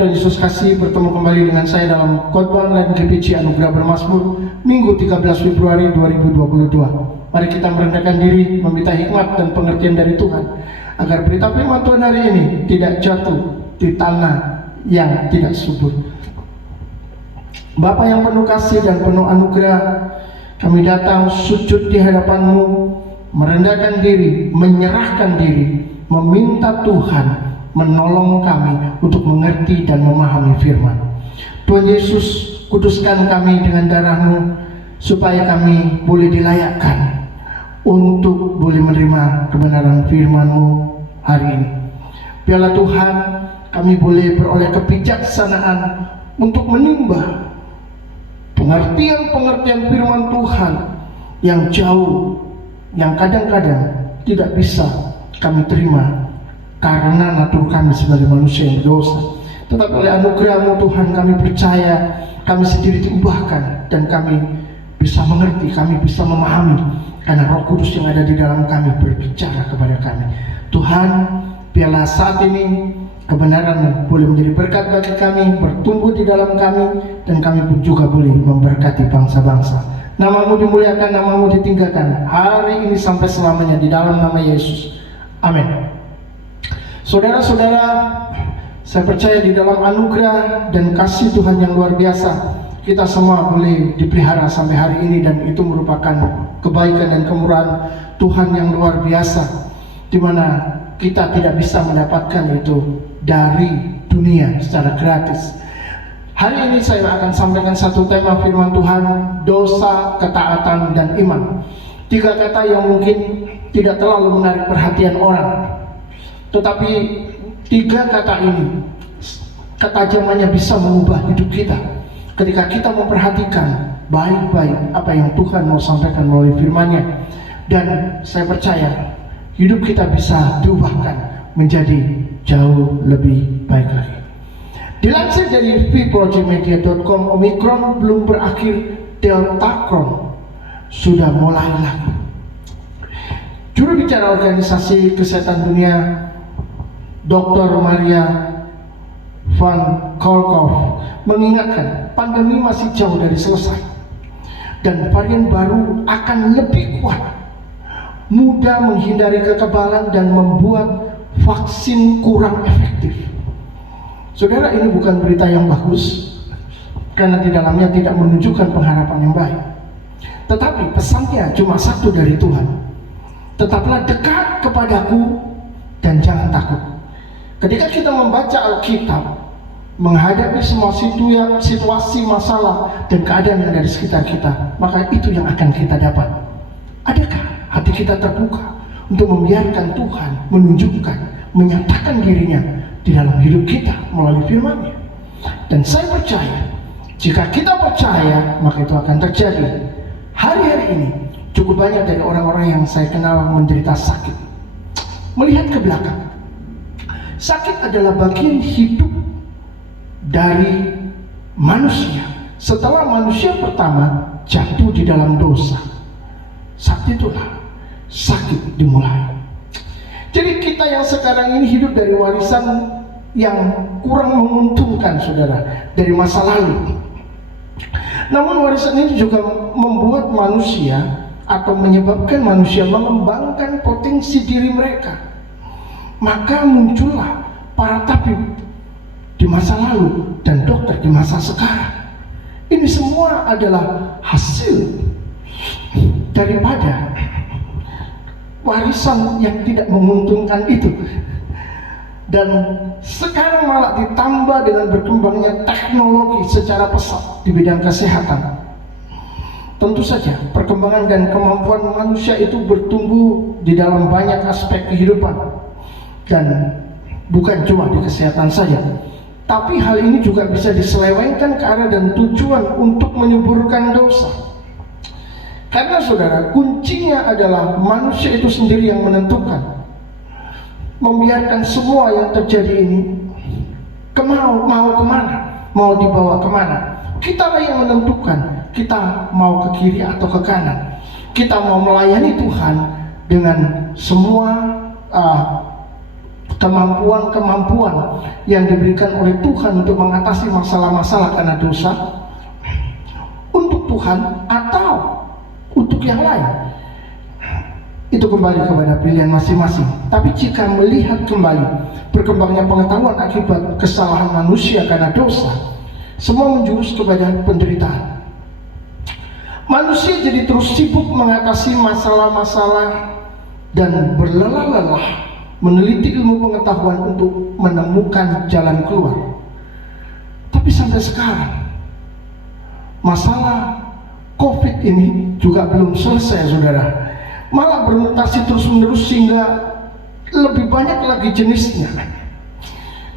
Tuhan Yesus kasih, bertemu kembali dengan saya dalam khotbah online GPC Anugerah Bermazmur Minggu 13 Februari 2022. Mari kita merendahkan diri, meminta hikmat dan pengertian dari Tuhan, agar berita firman Tuhan hari ini tidak jatuh di tanah yang tidak subur. Bapa yang penuh kasih dan penuh anugerah, kami datang sujud di hadapan-Mu, merendahkan diri, menyerahkan diri, meminta Tuhan menolong kami untuk mengerti dan memahami firman. Tuhan Yesus, kuduskan kami dengan darah-Mu, supaya kami boleh dilayakkan untuk boleh menerima kebenaran firman-Mu hari ini. Biarlah Tuhan, kami boleh beroleh kebijaksanaan untuk menimba pengertian-pengertian firman Tuhan yang jauh, yang kadang-kadang tidak bisa kami terima karena natur kami sebagai manusia yang berdosa. Tetapi oleh anugerah-Mu Tuhan, kami percaya kami sendiri diubahkan dan kami bisa mengerti, kami bisa memahami, karena Roh Kudus yang ada di dalam kami berbicara kepada kami. Tuhan, biarlah saat ini kebenaran-Mu boleh menjadi berkat bagi kami, bertumbuh di dalam kami, dan kami pun juga boleh memberkati bangsa-bangsa. Nama-Mu dimuliakan, nama-Mu ditinggikan hari ini sampai selamanya, di dalam nama Yesus. Amin. Saudara-saudara, saya percaya di dalam anugerah dan kasih Tuhan yang luar biasa, kita semua boleh dipelihara sampai hari ini, dan itu merupakan kebaikan dan kemurahan Tuhan yang luar biasa, di mana kita tidak bisa mendapatkan itu dari dunia secara gratis. Hari ini saya akan sampaikan satu tema firman Tuhan, dosa, ketaatan, dan iman. Tiga kata yang mungkin tidak terlalu menarik perhatian orang, tetapi tiga kata ini ketajamannya bisa mengubah hidup kita ketika kita memperhatikan baik-baik apa yang Tuhan mau sampaikan melalui firman-Nya. Dan saya percaya hidup kita bisa diubahkan menjadi jauh lebih baik lagi. Dilansir dari vprojectmedia.com, Omikron belum berakhir, Deltacron sudah mulai lagi. Juru bicara Organisasi Kesehatan Dunia, Dr. Maria Van Kerkhove, mengingatkan pandemi masih jauh dari selesai, dan varian baru akan lebih kuat, mudah menghindari kekebalan, dan membuat vaksin kurang efektif. Saudara, ini bukan berita yang bagus, karena di dalamnya tidak menunjukkan pengharapan yang baik. Tetapi pesannya cuma satu dari Tuhan: tetaplah dekat kepadaku dan jangan takut. Ketika kita membaca Alkitab, menghadapi semua situasi, masalah, dan keadaan yang ada di sekitar kita, maka itu yang akan kita dapat. Adakah hati kita terbuka untuk membiarkan Tuhan menunjukkan, menyatakan dirinya di dalam hidup kita melalui firman-Nya? Dan saya percaya, jika kita percaya, maka itu akan terjadi. Hari-hari ini cukup banyak dari orang-orang yang saya kenal menderita sakit. Melihat ke belakang, sakit adalah bagian hidup dari manusia. Setelah manusia pertama jatuh di dalam dosa, saat itulah sakit dimulai. Jadi kita yang sekarang ini hidup dari warisan yang kurang menguntungkan, saudara, dari masa lalu. Namun warisan ini juga membuat manusia atau menyebabkan manusia mengembangkan potensi diri mereka. Maka muncullah para tabib di masa lalu dan dokter di masa sekarang. Ini semua adalah hasil daripada warisan yang tidak menguntungkan itu. Dan sekarang malah ditambah dengan berkembangnya teknologi secara pesat di bidang kesehatan. Tentu saja perkembangan dan kemampuan manusia itu bertumbuh di dalam banyak aspek kehidupan, dan bukan cuma di kesehatan saja, tapi hal ini juga bisa diselewengkan ke arah dan tujuan untuk menyuburkan dosa. Karena saudara, kuncinya adalah manusia itu sendiri yang menentukan, membiarkan semua yang terjadi ini mau kemana, mau dibawa kemana. Kitalah yang menentukan, kita mau ke kiri atau ke kanan. Kita mau melayani Tuhan dengan semua kemampuan yang diberikan oleh Tuhan untuk mengatasi masalah-masalah karena dosa untuk Tuhan atau untuk yang lain. Itu kembali kepada pilihan masing-masing. Tapi jika melihat kembali berkembangnya pengetahuan akibat kesalahan manusia karena dosa, semua menjurus kepada penderitaan. Manusia jadi terus sibuk mengatasi masalah-masalah dan berlelah-lelah meneliti ilmu pengetahuan untuk menemukan jalan keluar. Tapi sampai sekarang masalah COVID ini juga belum selesai, saudara. Malah bermutasi terus-menerus sehingga lebih banyak lagi jenisnya.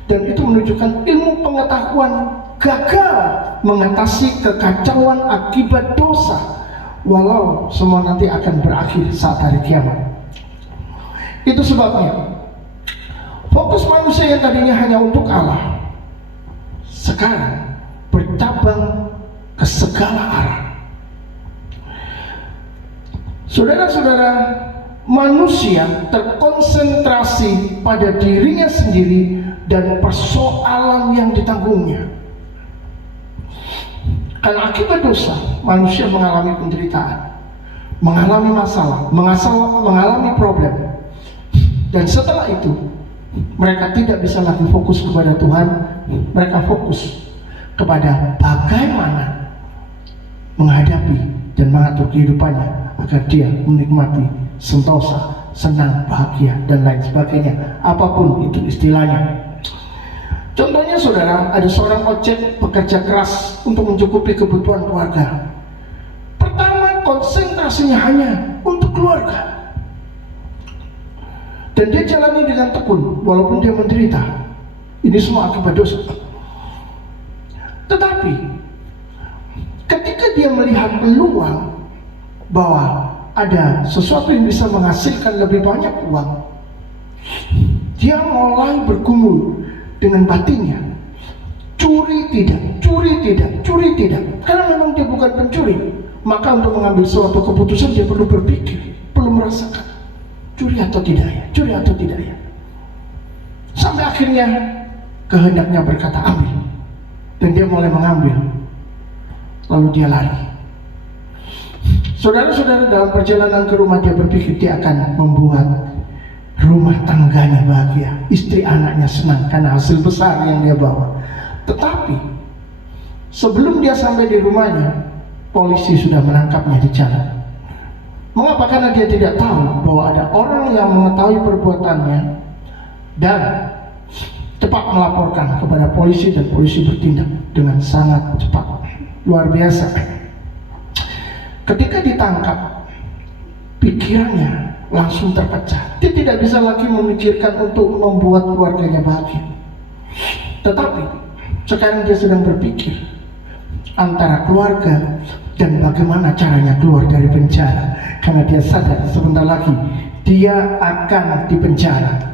Dan itu menunjukkan ilmu pengetahuan gagal mengatasi kekacauan akibat dosa, walau semua nanti akan berakhir saat hari kiamat. Itu sebabnya fokus manusia yang tadinya hanya untuk Allah sekarang bercabang ke segala arah. Saudara-saudara, manusia terkonsentrasi pada dirinya sendiri dan persoalan yang ditanggungnya. Karena akibat dosa, manusia mengalami penderitaan, mengalami masalah, mengalami problem. Dan setelah itu, mereka tidak bisa lagi fokus kepada Tuhan. Mereka fokus kepada bagaimana menghadapi dan mengatur kehidupannya agar dia menikmati sentosa, senang, bahagia, dan lain sebagainya, apapun itu istilahnya. Contohnya, saudara, ada seorang ojek bekerja keras untuk mencukupi kebutuhan keluarga. Pertama, konsentrasinya hanya untuk keluarga, dan dia jalani dengan tekun walaupun dia menderita. Ini semua akibat dosa. Tetapi ketika dia melihat peluang bahwa ada sesuatu yang bisa menghasilkan lebih banyak uang, dia mulai bergumul dengan batinnya. Curi tidak, curi tidak, curi tidak. Karena memang dia bukan pencuri, maka untuk mengambil suatu keputusan dia perlu berpikir, perlu merasakan curi atau tidak ya, curi atau tidak ya. Sampai akhirnya kehendaknya berkata ambil, dan dia mulai mengambil, lalu dia lari. Saudara-saudara, dalam perjalanan ke rumah dia berpikir dia akan membuat rumah tangganya bahagia, istri anaknya senang karena hasil besar yang dia bawa. Tetapi sebelum dia sampai di rumahnya, polisi sudah menangkapnya di jalan. Mengapa? Karena dia tidak tahu bahwa ada orang yang mengetahui perbuatannya dan cepat melaporkan kepada polisi, dan polisi bertindak dengan sangat cepat, luar biasa. Ketika ditangkap, pikirannya langsung terpecah. Dia tidak bisa lagi memikirkan untuk membuat keluarganya bahagia. Tetapi sekarang dia sedang berpikir antara keluarga dan bagaimana caranya keluar dari penjara. Karena dia sadar sebentar lagi dia akan dipenjara.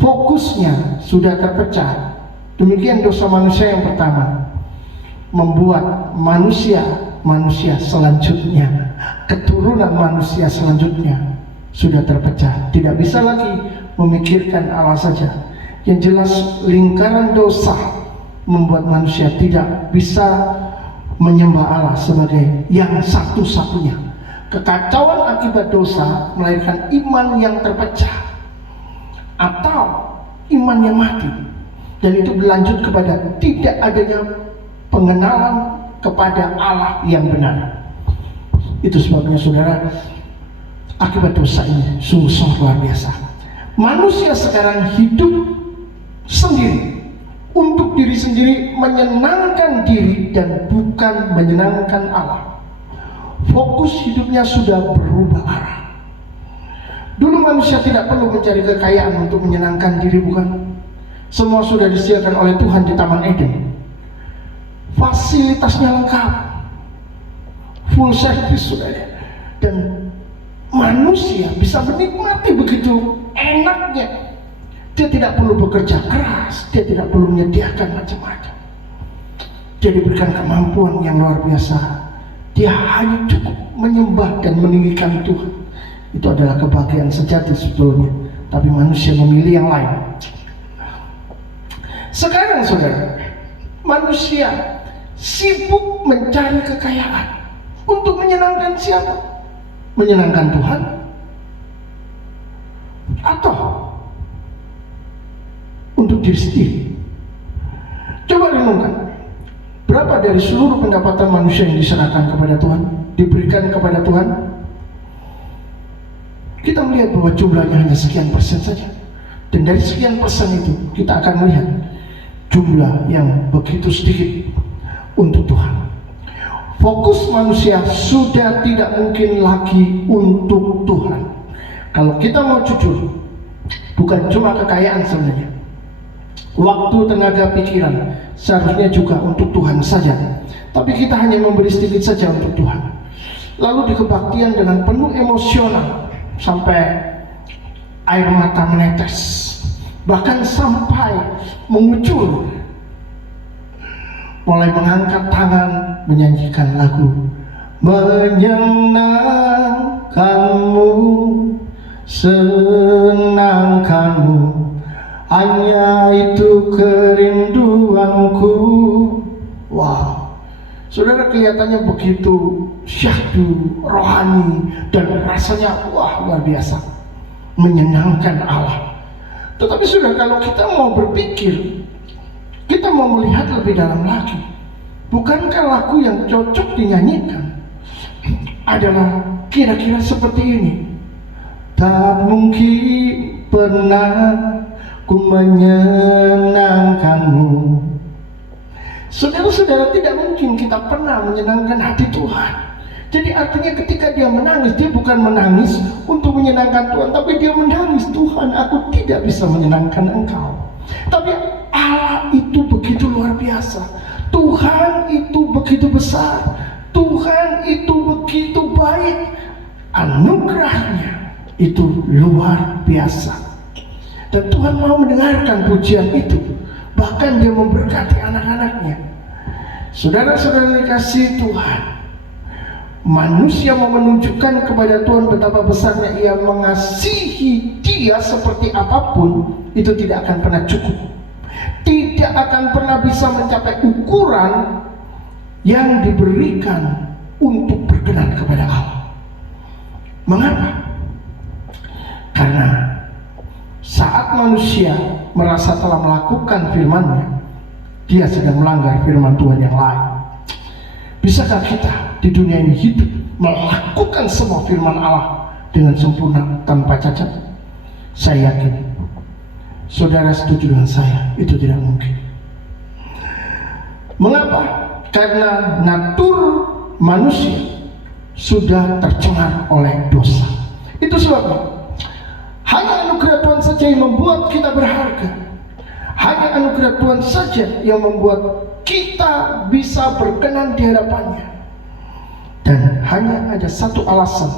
Fokusnya sudah terpecah. Demikian dosa manusia yang pertama, membuat manusia selanjutnya, keturunan manusia selanjutnya sudah terpecah. Tidak bisa lagi memikirkan Allah saja. Yang jelas lingkaran dosa membuat manusia tidak bisa menyembah Allah sebagai yang satu-satunya. Kekacauan akibat dosa melahirkan iman yang terpecah atau iman yang mati, dan itu berlanjut kepada tidak adanya pengenalan kepada Allah yang benar. Itu sebabnya, saudara, akibat dosa ini sungguh luar biasa. Manusia sekarang hidup sendiri, untuk diri sendiri, menyenangkan diri dan bukan menyenangkan Allah. Fokus hidupnya sudah berubah arah. Dulu manusia tidak perlu mencari kekayaan untuk menyenangkan diri, bukan? Semua sudah disediakan oleh Tuhan di Taman Eden. Fasilitasnya lengkap, full service, saudara, dan manusia bisa menikmati begitu enaknya. Dia tidak perlu bekerja keras, dia tidak perlu menyediakan macam-macam. Dia diberikan kemampuan yang luar biasa. Dia hanya cukup menyembah dan meninggikan Tuhan. Itu adalah kebahagiaan sejati sebetulnya. tapi manusia memilih yang lain. Sekarang saudara, manusia sibuk mencari kekayaan untuk menyenangkan siapa? Menyenangkan Tuhan? Atau untuk diri sendiri? Coba renungkan, berapa dari seluruh pendapatan manusia yang diserahkan kepada Tuhan, diberikan kepada Tuhan? Kita melihat bahwa jumlahnya hanya sekian persen saja. Dan dari sekian persen itu kita akan melihat jumlah yang begitu sedikit untuk Tuhan. Fokus manusia sudah tidak mungkin lagi untuk Tuhan. Kalau kita mau jujur, bukan cuma kekayaan sebenarnya, waktu, tenaga, pikiran seharusnya juga untuk Tuhan saja. Tapi kita hanya memberi sedikit saja untuk Tuhan. Lalu di kebaktian dengan penuh emosional sampai air mata menetes, bahkan sampai mengucur, mulai mengangkat tangan menyanyikan lagu menyenangkanmu, senangkanmu, hanya itu kerinduanku. Wow, saudara, kelihatannya begitu syahdu, rohani, dan rasanya wah luar biasa, menyenangkan Allah. Tetapi saudara, kalau kita mau berpikir, kita mau melihat lebih dalam lagi, bukankah lagu yang cocok dinyanyikan adalah kira-kira seperti ini? Tak mungkin pernah ku menyenangkanmu. Saudara-saudara, tidak mungkin kita pernah menyenangkan hati Tuhan. Jadi artinya ketika dia menangis, dia bukan menangis untuk menyenangkan Tuhan, tapi dia menangis, Tuhan, aku tidak bisa menyenangkan Engkau. Tapi Allah itu begitu luar biasa, Tuhan itu begitu besar, Tuhan itu begitu baik, anugerahnya itu luar biasa. Dan Tuhan mau mendengarkan pujian itu, bahkan dia memberkati anak-anaknya. Saudara-saudara dikasihi Tuhan, manusia mau menunjukkan kepada Tuhan betapa besarnya ia mengasihi dia seperti apapun, itu tidak akan pernah cukup, tidak akan pernah bisa mencapai ukuran yang diberikan untuk berkenan kepada Allah. Mengapa? Karena saat manusia merasa telah melakukan firman-Nya, dia sedang melanggar firman Tuhan yang lain. Bisakah kita di dunia ini hidup melakukan semua firman Allah dengan sempurna tanpa cacat? Saya yakin saudara setuju dengan saya, itu tidak mungkin. Mengapa? Karena natur manusia sudah tercemar oleh dosa. Itu sebabnya hanya anugerah Tuhan saja yang membuat kita berharga. Hanya anugerah Tuhan saja yang membuat kita bisa berkenan di hadapannya. Dan hanya ada satu alasan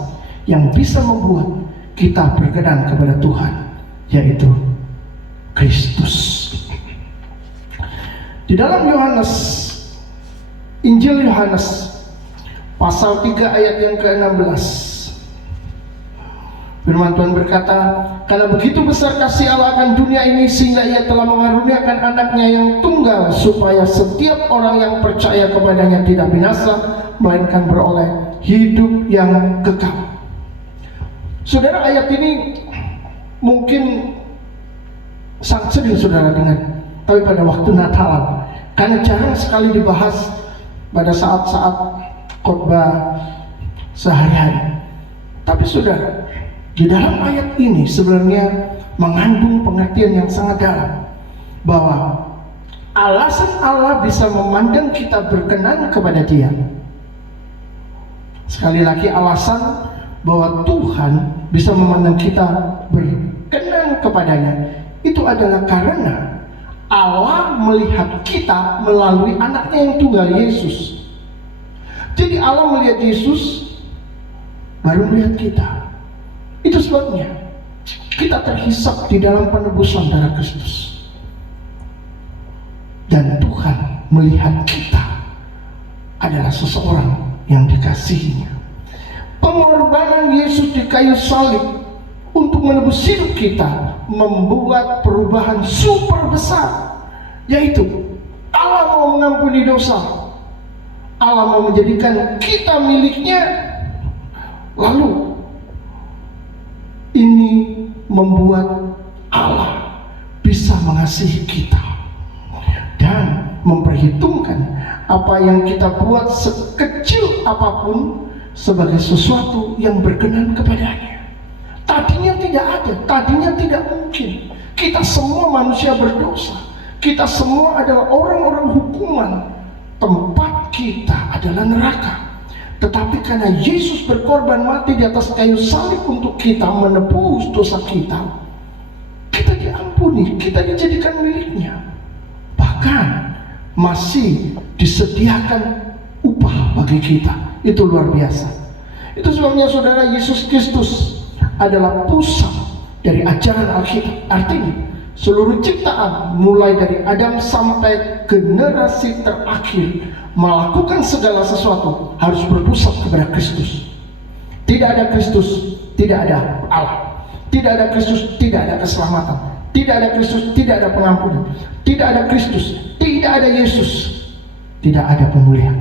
yang bisa membuat kita berkenan kepada Tuhan, yaitu Kristus. Di dalam Yohanes, Injil Yohanes pasal 3 ayat yang ke-16, firman Tuhan berkata, karena begitu besar kasih Allah akan dunia ini, sehingga ia telah mengaruniakan anaknya yang tunggal, supaya setiap orang yang percaya kepadanya tidak binasa, melainkan beroleh hidup yang kekal. Saudara, ayat ini mungkin sangat sering saudara dengar, tapi pada waktu Natalan, karena jarang sekali dibahas pada saat-saat khotbah sehari-hari. Tapi saudara, di dalam ayat ini sebenarnya mengandung pengertian yang sangat dalam, bahwa alasan Allah bisa memandang kita berkenan kepada Dia. Sekali lagi, alasan bahwa Tuhan bisa memandang kita berkenan kepadanya itu adalah karena Allah melihat kita melalui anaknya yang tunggal, Yesus. Jadi Allah melihat Yesus, baru melihat kita. Itu sebabnya kita terhisap di dalam penebusan darah Kristus. Dan Tuhan melihat kita adalah seseorang yang dikasihinya. Pengorbanan Yesus di kayu salib untuk menebus hidup kita, membuat perubahan super besar, yaitu Allah mau mengampuni dosa, Allah mau menjadikan kita miliknya. Lalu ini membuat Allah bisa mengasihi kita dan memperhitungkan apa yang kita buat sekecil apapun sebagai sesuatu yang berkenan kepadanya. Tadinya tidak ada, tadinya tidak mungkin. Kita semua manusia berdosa, kita semua adalah orang-orang hukuman, tempat kita adalah neraka. Tetapi karena Yesus berkorban mati di atas kayu salib untuk kita, menebus dosa kita, kita diampuni, kita dijadikan miliknya. Bahkan masih disediakan upah bagi kita. Itu luar biasa. Itu sebabnya saudara, Yesus Kristus adalah pusat dari ajaran Alkitab. Artinya seluruh ciptaan mulai dari Adam sampai generasi terakhir melakukan segala sesuatu harus berpusat kepada Kristus. Tidak ada Kristus, tidak ada Allah. Tidak ada Kristus, tidak ada keselamatan. Tidak ada Kristus, tidak ada pengampunan. Tidak ada Kristus, tidak ada Yesus, tidak ada pemulihan.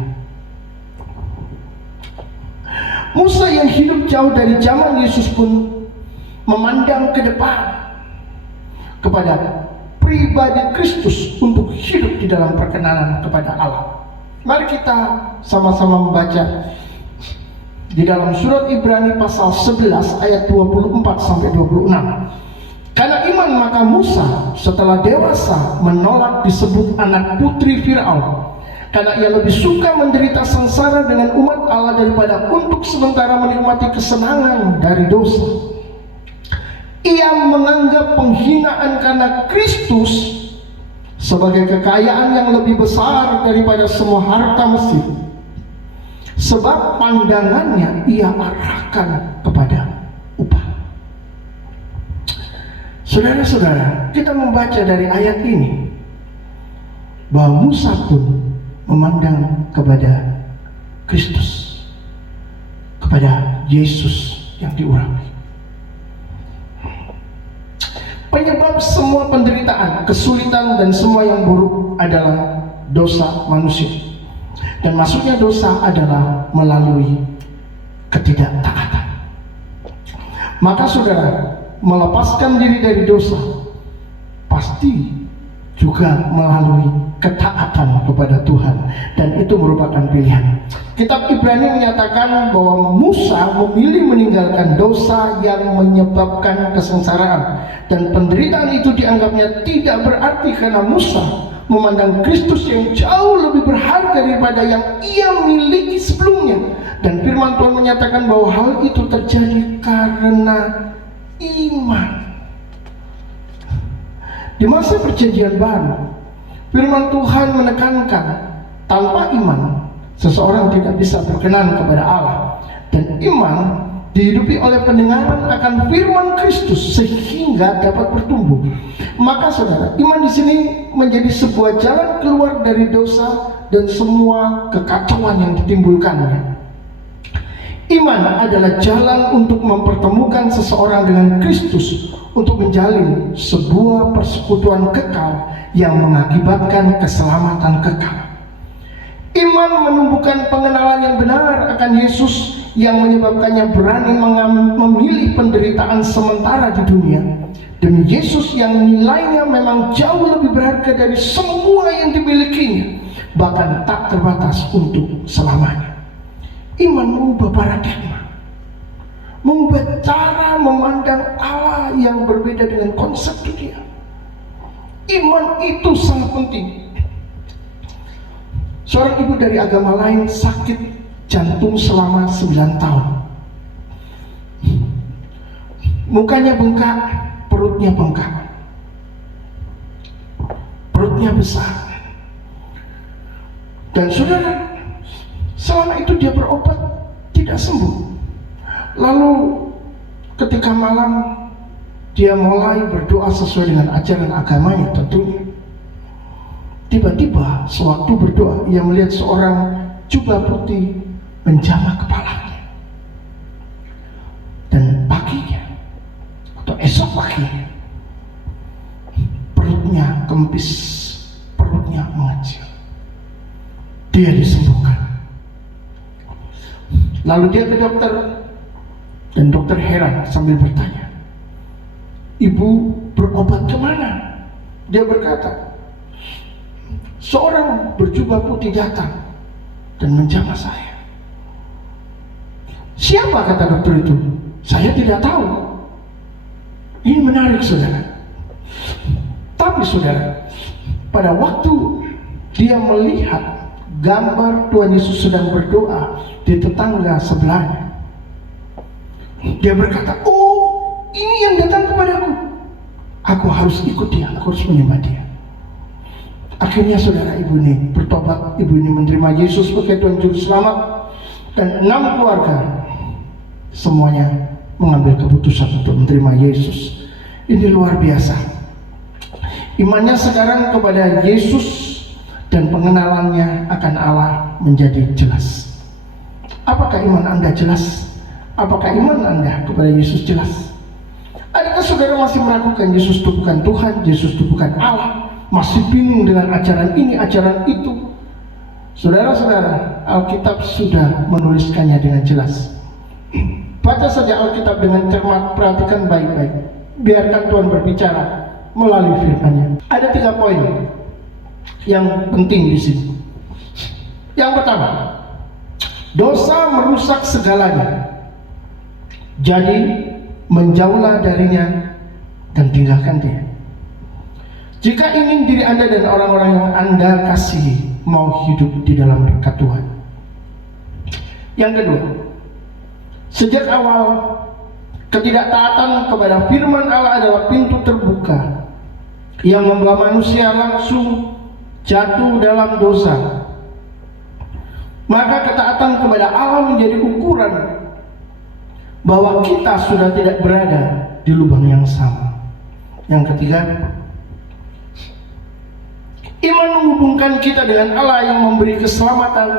Musa yang hidup jauh dari zaman Yesus pun memandang ke depan kepada pribadi Kristus untuk hidup di dalam perkenanan kepada Allah. Mari kita sama-sama membaca di dalam surat Ibrani pasal 11 ayat 24 sampai 26. Karena iman maka Musa setelah dewasa menolak disebut anak putri Firaun, karena ia lebih suka menderita sengsara dengan umat Allah daripada untuk sementara menikmati kesenangan dari dosa. Ia menganggap penghinaan karena Kristus sebagai kekayaan yang lebih besar daripada semua harta Mesir, sebab pandangannya ia arahkan kepada upah. Saudara-saudara, kita membaca dari ayat ini bahwa Musa pun memandang kepada Kristus, kepada Yesus yang diurapi. Penyebab semua penderitaan, kesulitan dan semua yang buruk adalah dosa manusia. Dan maksudnya dosa adalah melalui ketidaktaatan. Maka saudara, melepaskan diri dari dosa pasti juga melalui ketaatan kepada Tuhan, dan itu merupakan pilihan. Kitab Ibrani menyatakan bahwa Musa memilih meninggalkan dosa yang menyebabkan kesengsaraan, dan penderitaan itu dianggapnya tidak berarti karena Musa memandang Kristus yang jauh lebih berharga daripada yang ia miliki sebelumnya. Dan firman Tuhan menyatakan bahwa hal itu terjadi karena iman. Di masa perjanjian baru, firman Tuhan menekankan tanpa iman seseorang tidak bisa berkenan kepada Allah, dan iman dihidupi oleh pendengaran akan firman Kristus sehingga dapat bertumbuh. Maka saudara, iman di sini menjadi sebuah jalan keluar dari dosa dan semua kekacauan yang ditimbulkannya. Iman adalah jalan untuk mempertemukan seseorang dengan Kristus, untuk menjalin sebuah persekutuan kekal yang mengakibatkan keselamatan kekal. Iman menumbuhkan pengenalan yang benar akan Yesus yang menyebabkannya berani memilih penderitaan sementara di dunia demi Yesus yang nilainya memang jauh lebih berharga dari semua yang dimilikinya, bahkan tak terbatas untuk selamanya. Iman mengubah paradigma, mengubah cara memandang Allah yang berbeda dengan konsep dunia. Iman itu sangat penting. Seorang ibu dari agama lain sakit jantung selama 9 tahun. Mukanya bengkak, perutnya bengkak, perutnya besar. Dan saudara, selama itu dia berobat tidak sembuh. Lalu ketika malam dia mulai berdoa sesuai dengan ajaran agamanya tentunya. Tiba-tiba sewaktu berdoa ia melihat seorang jubah putih menjamah kepalanya. Dan paginya habis perutnya mengecil. Dia disembuhkan. Lalu dia ke dokter, dan dokter heran sambil bertanya, "Ibu berobat kemana?" Dia berkata, "Seorang berjubah putih datang dan menjamah saya." "Siapa?" kata dokter itu. "Saya tidak tahu." Ini menarik, saudara. Tapi saudara, pada waktu dia melihat gambar Tuhan Yesus sedang berdoa di tetangga sebelahnya, dia berkata, "Oh, ini yang datang kepadaku. Aku harus ikut dia, aku harus menyembah dia." Akhirnya saudara, ibu ini bertobat, ibu ini menerima Yesus sebagai Tuhan Juru Selamat, dan 6 keluarga semuanya mengambil keputusan untuk menerima Yesus. Ini luar biasa. Imannya sekarang kepada Yesus dan pengenalannya akan Allah menjadi jelas. Apakah iman Anda jelas? Apakah iman Anda kepada Yesus jelas? Adakah saudara masih meragukan Yesus itu bukan Tuhan, Yesus itu bukan Allah, masih bingung dengan ajaran ini, ajaran itu? Saudara-saudara, Alkitab sudah menuliskannya dengan jelas. Baca saja Alkitab dengan cermat, perhatikan baik-baik. Biarkan Tuhan berbicara melalui firman-Nya. Ada 3 poin yang penting di sini. Yang pertama, dosa merusak segalanya. Jadi menjauhlah darinya dan tinggalkan dia. Jika ingin diri Anda dan orang-orang yang Anda kasihi mau hidup di dalam berkat Tuhan. Yang kedua, sejak awal ketidaktaatan kepada firman Allah adalah pintu terbuka yang membawa manusia langsung jatuh dalam dosa. Maka ketaatan kepada Allah menjadi ukuran bahwa kita sudah tidak berada di lubang yang sama. Yang ketiga, iman menghubungkan kita dengan Allah yang memberi keselamatan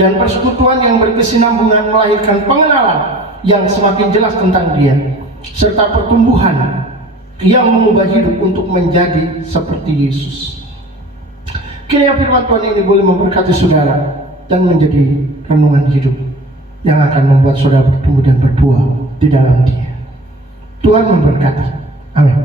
dan persekutuan yang berkesinambungan, melahirkan pengenalan yang semakin jelas tentang Dia, serta pertumbuhan yang mengubah hidup untuk menjadi seperti Yesus. Kiranya firman Tuhan ini boleh memberkati saudara dan menjadi renungan hidup yang akan membuat saudara bertumbuh dan berbuah di dalam Dia. Tuhan memberkati. Amin.